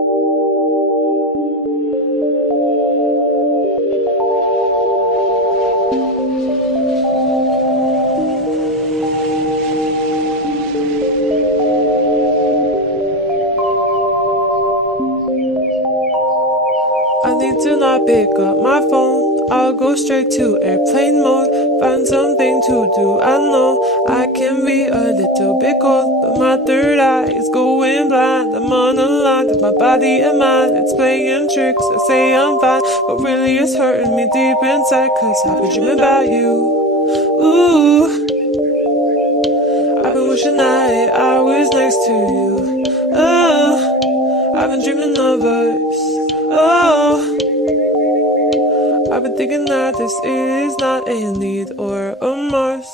I need to not pick up my phone. I'll go straight to airplane mode. Find something to do. I know I can be a little bit cold, but my third eye is going blind. I'm unaligned with my body and mind. It's playing tricks. I say I'm fine, but really it's hurting me deep inside. Cause I've been dreaming about you. Ooh, I've been wishing that I was next to you. Oh, I've been dreaming of us. Oh, I've been thinking that this is not a need or a must.